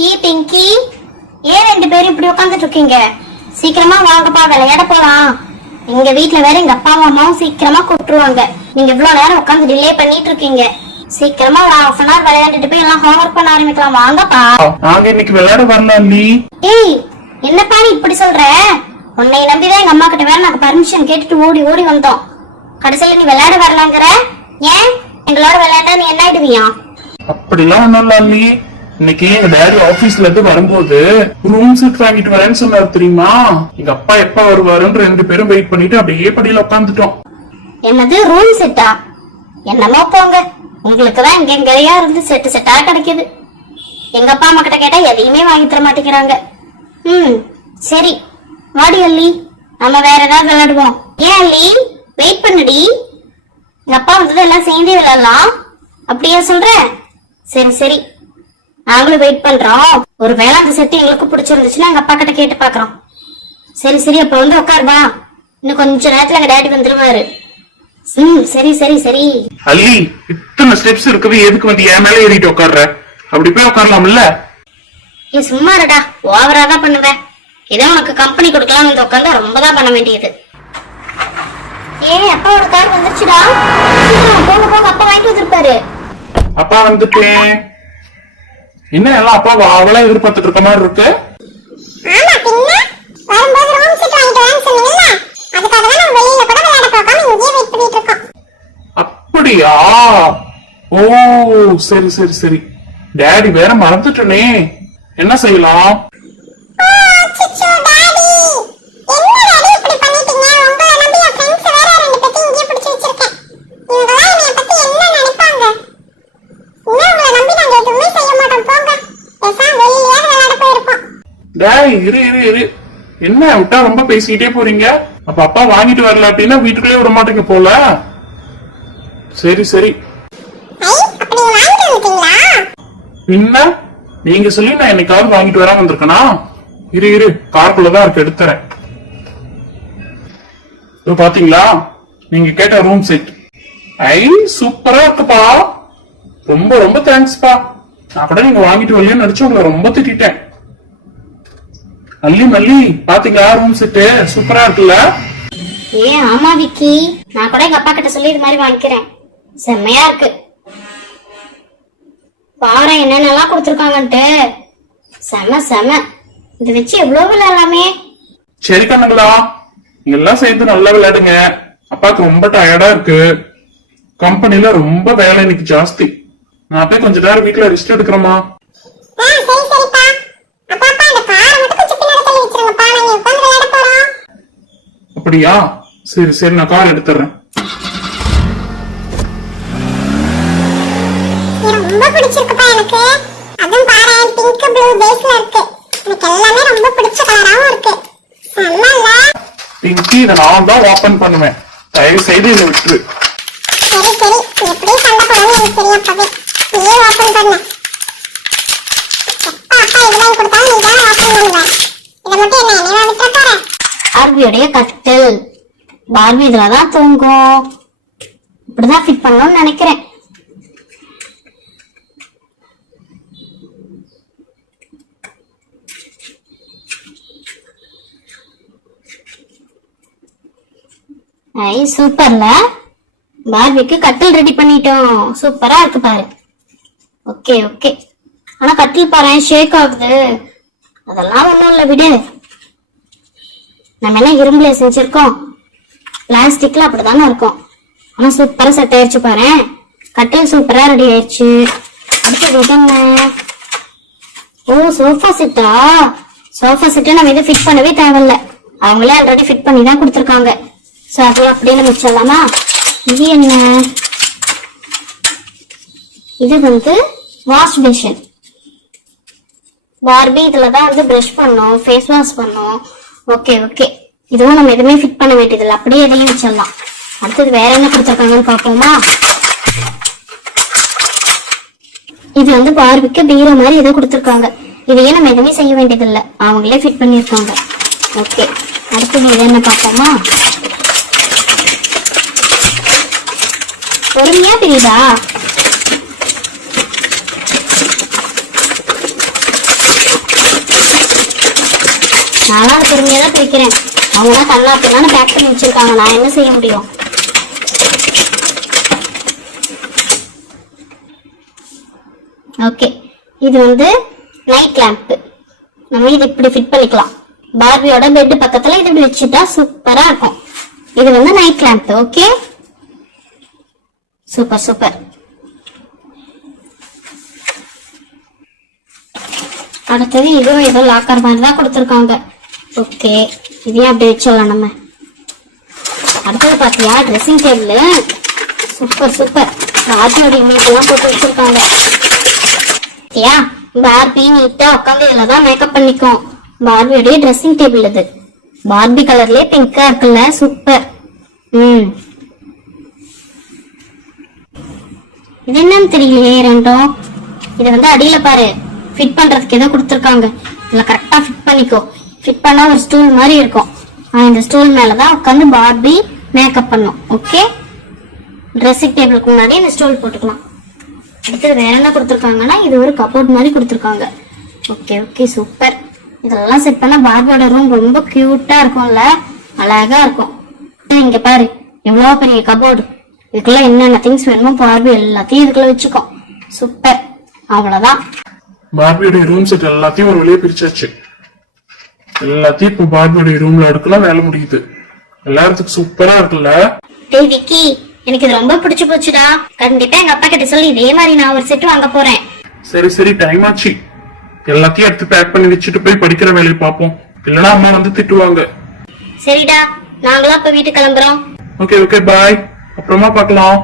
விக்கி பிங்கி, ஏன் 2 பேரும் இப்படி உட்காந்துட்டு இருக்கீங்க? சீக்கிரமா வாங்கப்பா, விளையாட போலாம். எங்க வீட்டுல வேற எங்க அப்பாவும் அம்மாவும் சீக்கிரமா கூப்பிட்டுருவாங்க. நீங்க இவ்வளவு நேரம் உட்காந்து டிலே பண்ணிட்டு இருக்கீங்க. சீக்கிரமா ஒரு 1/2 hour விளையாண்டுட்டு போய் எல்லாம் ஹோம்ஒர்க் பண்ண ஆரம்பிக்கலாம். வாங்கப்பா. நாங்க இன்னைக்கு விளையாட வரலாம் நீ. ஏய், என்னப்பா நீ இப்படி சொல்ற? உன்னை நம்பிதான் எங்க அம்மா கிட்ட வேற நாங்க பர்மிஷன் கேட்டுட்டு ஓடி ஓடி வந்தோம். கடைசியில நீ விளையாட வரலாங்கிற? ஏன் எங்களோட விளையாண்டா நீ என்ன ஆயிடுவியா? அப்படிலாம் ஒண்ணும் இல்ல நீ. இன்னைக்கு எங்க டேடி ஆபீஸ்ல இருந்து வரும்போது ரூம் செட் வாங்கிட்டு வரேன்னு சொன்னாரு தெரியுமா? எங்க அப்பா எப்ப வருவாருன்னு 2 பேரும் வெயிட் பண்ணிட்டு அப்படியே படியில உட்காந்துட்டோம். என்னது ரூம் செட்டா? என்னமோ போங்க, உங்களுக்கு தான் இங்க எங்கயா இருந்து செட்டு செட்டா கிடைக்குது. எங்க அப்பா அம்மா கிட்ட கேட்டா எதையுமே வாங்கி தர மாட்டேங்கிறாங்க. சரி வாடி அல்லி, நம்ம வேற ஏதாவது விளையாடுவோம். ஏன் அல்லி, வெயிட் பண்ணுடி. எங்க அப்பா வந்தது எல்லாம் சேர்ந்தே விளையாடலாம். அப்படியே சொல்றேன். சரி சரி, நாங்களும் வெயிட் பண்றோம். ஒரு வேளை அந்த செட்டு எங்களுக்கு பிடிச்சிருந்துச்சுன்னா எங்க அப்பா கிட்ட கேட்டு பாக்குறோம். சரி சரி, அப்ப வந்து உட்காருவா. இன்னும் கொஞ்ச நேரத்துல எங்க டேடி வந்துருவாரு. சரி சரி சரி. அல்லி, இத்தனை ஸ்டெப்ஸ் இருக்குது, எதுக்கு வந்து என் மேல ஏறிட்டு உட்கார்ற? அப்படி போய் உட்காரலாம்ல. நீ சும்மா இருடா, ஓவரா தான் பண்ணுவேன். இதே உனக்கு கம்பெனி கொடுக்கலாம் வந்து உட்காந்தா ரொம்ப தான் பண்ண வேண்டியது. அப்பாவோட கார் வந்துருச்சுடா. போக போக அப்பா வாங்கிட்டு வந்திருப்பாரு. அப்பா வந்துட்டேன். என்ன எல்லாம் அப்பா அவளா எதிர்பார்த்துட்டு இருக்க மாதிரி இருக்கு. அப்படியா? ஓ சரி சரி சரி. டேடி வேற மறந்துட்டனே, என்ன செய்யலாம்? இரு இரு இரு, என்ன விட்டா ரொம்ப பேசிக்கிட்டே போறீங்க? அப்ப அப்பா வாங்கிட்டு வரல அப்படின்னா வீட்டுக்குள்ளே விட மாட்டேங்க போல. சரி சரி. என்ன நீங்க சொல்லி நான் என்னைக்காவது வாங்கிட்டு வராம வந்திருக்கனா? இரு இரு, காருக்குள்ளதான் இருக்கு, எடுத்துறேன். பாத்தீங்களா, நீங்க கேட்ட ரூம் செட். ஐ சூப்பரா இருக்குப்பா. ரொம்ப ரொம்ப தேங்க்ஸ்பா. நான் கூட நீங்க வாங்கிட்டு வரலன்னு நினைச்சு உங்களை ரொம்ப திட்டேன். அல்லி மல்லி, பாத்தீங்களா ரூம் செட்டு சூப்பரா இருக்குல்ல? ஆமா விக்கி, நான் கூட எங்க அப்பா கிட்ட சொல்லி இது மாதிரி வாங்கிக்கிறேன். செம்மையா இருக்கு. பாரு என்னென்னலாம் கொடுத்துருக்காங்கன்ட்டு. செம செம. இதை வச்சு எவ்வளவு விளையாடலாமே. சரி கண்ணுங்களா, நீங்க எல்லாம் சேர்ந்து நல்லா விளையாடுங்க. அப்பாக்கு ரொம்ப டயர்டா இருக்கு. கம்பெனில ரொம்ப வேலை இன்னைக்கு ஜாஸ்தி. நான் போய் கொஞ்ச நேரம் வீட்டுல ரெஸ்ட் எடுக்கிறோமா? அப்படியா? சரி சரி, நான் கார் எடுத்துறேன். ரொம்ப பிடிச்சிருக்குப்பா எனக்கு. அதுவும் பாரு, பிங்க் ப்ளூ பேஸ்ல இருக்கு. எனக்கு எல்லாமே ரொம்ப பிடிச்ச கலராவும் இருக்கு. நல்லா பிங்கி, இதை நான் தான் ஓபன் பண்ணுவேன். தயவு செய்து இதை விட்டுரு. சரி சரி, எப்படி சண்டை போடணும்னு எனக்கு தெரியும். நீயே ஓபன் பண்ணு. அப்பா இதெல்லாம் கொடுத்தாலும் நீ தானே ஓபன் பண்ணுவ. இதை மட்டும் என்ன என்னவா விட்டுற போற? பார்பியோடைய கட்டில். பார்பி இதுலதான் தூங்கும். இப்படிதான் ஃபிட் பண்ணணும்னு நினைக்கிறேன். ஐ சூப்பர்ல, பார்பிக்கு கட்டில் ரெடி பண்ணிட்டோம். சூப்பரா இருக்கு பாரு. Okay okay. ஆனா கட்டில் பாரு ஷேக் ஆகுது. அதெல்லாம் ஒண்ணும் இல்ல, விடு. நம்ம என்ன இரும்புல செஞ்சிருக்கோம், பிளாஸ்டிக்ல அப்படிதானே இருக்கும். ஆனா சூப்பரா செட் ஆயிடுச்சு பாரு. கட்டில் சூப்பரா ரெடி ஆயிடுச்சு. அடுத்தது என்ன? ஓ சோஃபா செட்டா? சோஃபா செட்டை நம்ம இதை ஃபிட் பண்ணவே தேவையில்ல, அவங்களே ஆல்ரெடி ஃபிட் பண்ணி தான் கொடுத்துருக்காங்க. சோ அது அப்படியே நம்ம வச்சிடலாமா? இது என்ன? இது வந்து வாஷ் பேஷன். பார்பி இதுலதான் வந்து பிரஷ் பண்ணோம், ஃபேஸ் வாஷ் பண்ணோம். ஓகே ஓகே, இதுவும் நம்ம எதுவுமே ஃபிட் பண்ண வேண்டியதில்லை, அப்படியே எதையும் வச்சிடலாம். அடுத்தது வேற என்ன கொடுத்துருக்காங்கன்னு பார்ப்போமா? இது வந்து பார்பிக்கு பீரோ மாதிரி ஏதோ கொடுத்துருக்காங்க. இதையே நம்ம எதுவுமே செய்ய வேண்டியதில்லை, அவங்களே ஃபிட் பண்ணியிருக்காங்க. ஓகே, அடுத்தது இது என்ன பார்ப்போமா? பொறுமையா தெரியுதா? நானும் அதை பொறுமையா தான் பிரிக்கிறேன். அவங்க தான் கண்ணா அப்படின்னா பேக் பண்ணி வச்சிருக்காங்க, நான் என்ன செய்ய முடியும்? ஓகே, இது வந்து நைட் லேம்ப். நம்ம இது இப்படி ஃபிட் பண்ணிக்கலாம். பார்பியோட பெட் பக்கத்துல இது இப்படி வச்சுட்டா சூப்பரா இருக்கும். இது வந்து night lamp. Okay, super super. அடுத்தது இதுவும் ஏதோ லாக்கர் மாதிரி தான் கொடுத்துருக்காங்க. ஓகே, இதையும் அப்படி வச்சிடலாம் நம்ம. அடுத்தது பாத்தியா ட்ரெஸ்ஸிங் டேபிள். Super super. ராஜோட இமேஜ் எல்லாம் போட்டு வச்சிருக்காங்க. பாத்தியா, பார்பி நீட்டா உட்காந்து இதுலதான் மேக்கப் பண்ணிக்கும். பார்பியோடைய ட்ரெஸ்ஸிங் டேபிள் இது. பார்பி கலர்லயே பிங்கா இருக்குல்ல, சூப்பர். இது என்னன்னு தெரியலையே ரெண்டும். இது வந்து அடியில பாரு, ஃபிட் பண்றதுக்கு ஏதோ கொடுத்துருக்காங்க. இதுல கரெக்டா ஃபிட் பண்ணிக்கோ. ஃபிட் பண்ணா ஒரு ஸ்டூல் மாதிரி இருக்கும். இந்த ஸ்டூல் மேலதான் உட்காந்து பார்பி மேக்கப் பண்ணும். ஓகே, ட்ரெஸ்ஸிங் டேபிளுக்கு முன்னாடி இந்த ஸ்டூல் போட்டுக்கலாம். அடுத்தது வேற என்ன கொடுத்துருக்காங்கன்னா இது ஒரு கபோர்ட் மாதிரி கொடுத்துருக்காங்க. Okay okay, super. இதெல்லாம் செட் பண்ணா பார்பியோட ரூம் ரொம்ப கியூட்டா இருக்கும்ல, அழகா இருக்கும். இங்க பாரு எவ்வளவு பெரிய கபோர்டு. இதுக்குள்ள என்னென்ன திங்ஸ் வேணுமோ பார்பி எல்லாத்தையும் இதுக்குள்ள வச்சுக்கோ. சூப்பர். அவ்வளவுதான். பார்பியோட ரூம் செட் எல்லாத்தையும் ஒரு வழியா பிரிச்சாச்சு. எல்லாத்தையும் இப்போ பார்பியோட ரூம்ல எடுக்கலாம், வேலை முடியுது. எல்லாத்துக்கும் சூப்பரா இருக்குல்ல. டேய் விக்கி, எனக்கு இது ரொம்ப பிடிச்சு போச்சுடா. கண்டிப்பா எங்க அப்பா கிட்ட சொல்லி இதே மாதிரி நான் ஒரு செட் வாங்க போறேன். சரி சரி, டைம் ஆச்சு. எல்லாத்தையும் எடுத்து பேக் பண்ணி வச்சுட்டு போய் படிக்கிற வேலையை பார்ப்போம். இல்லைன்னா அம்மா வந்து திட்டுவாங்க. சரிடா, நாங்களும் அப்ப வீட்டுக்கு கிளம்புறோம். ஓகே ஓகே, பாய். அப்புறமா பார்க்கலாம்.